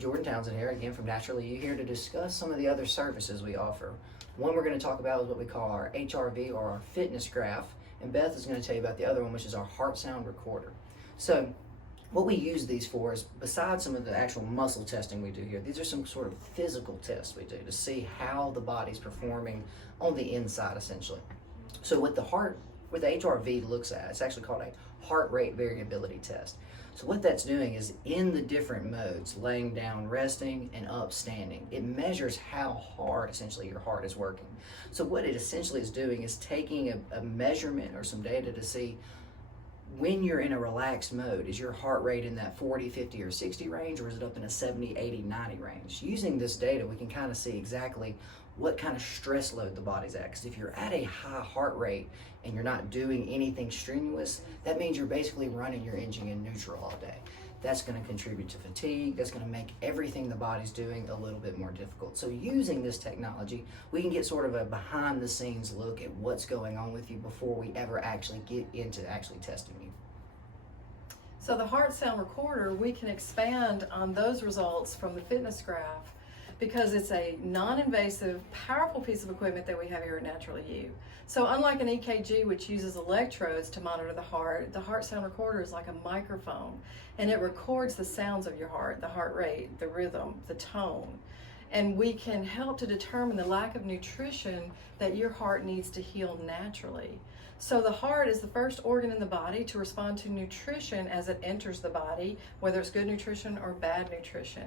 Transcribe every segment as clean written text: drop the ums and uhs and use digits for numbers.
Jordan Townsend here, again from Naturally You, here to discuss some of the other services we offer. One we're going to talk about is what we call our HRV, or our fitness graph, and Beth is going to tell you about the other one, which is our heart sound recorder. So what we use these for is, besides some of the actual muscle testing we do here, these are some sort of physical tests we do to see how the body's performing on the inside, essentially. So what the HRV looks at, it's actually called a heart rate variability test. So what that's doing is, in the different modes, laying down, resting, and up, standing, it measures how hard essentially your heart is working. So what it essentially is doing is taking a measurement or some data to see, when you're in a relaxed mode, is your heart rate in that 40, 50, or 60 range, or is it up in a 70, 80, 90 range? Using this data, we can kind of see exactly what kind of stress load the body's at. Because if you're at a high heart rate and you're not doing anything strenuous, that means you're basically running your engine in neutral all day. That's going to contribute to fatigue. That's going to make everything the body's doing a little bit more difficult. So using this technology, we can get sort of a behind the scenes look at what's going on with you before we ever actually get into actually testing you. So the heart sound recorder, we can expand on those results from the fitness graph, because it's a non-invasive, powerful piece of equipment that we have here at Naturally You. So unlike an EKG, which uses electrodes to monitor the heart sound recorder is like a microphone, and it records the sounds of your heart, the heart rate, the rhythm, the tone. And we can help to determine the lack of nutrition that your heart needs to heal naturally. So the heart is the first organ in the body to respond to nutrition as it enters the body, whether it's good nutrition or bad nutrition.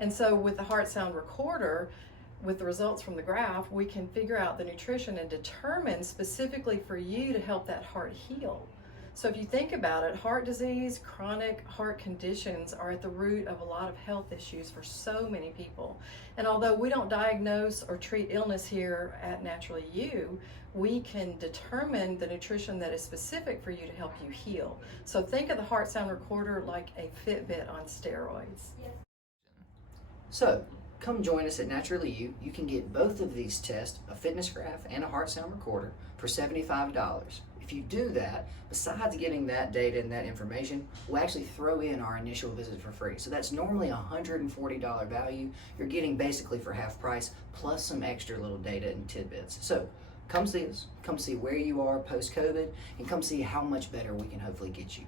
And so with the heart sound recorder, with the results from the graph, we can figure out the nutrition and determine specifically for you to help that heart heal. So if you think about it, heart disease, chronic heart conditions are at the root of a lot of health issues for so many people. And although we don't diagnose or treat illness here at Naturally You, we can determine the nutrition that is specific for you to help you heal. So think of the heart sound recorder like a Fitbit on steroids. So come join us at Naturally You. You can get both of these tests, a fitness graph and a heart sound recorder, for $75. If you do that, besides getting that data and that information, we'll actually throw in our initial visit for free. So that's normally a $140 value. You're getting basically for half price, plus some extra little data and tidbits. So come see us, come see where you are post-COVID, and come see how much better we can hopefully get you.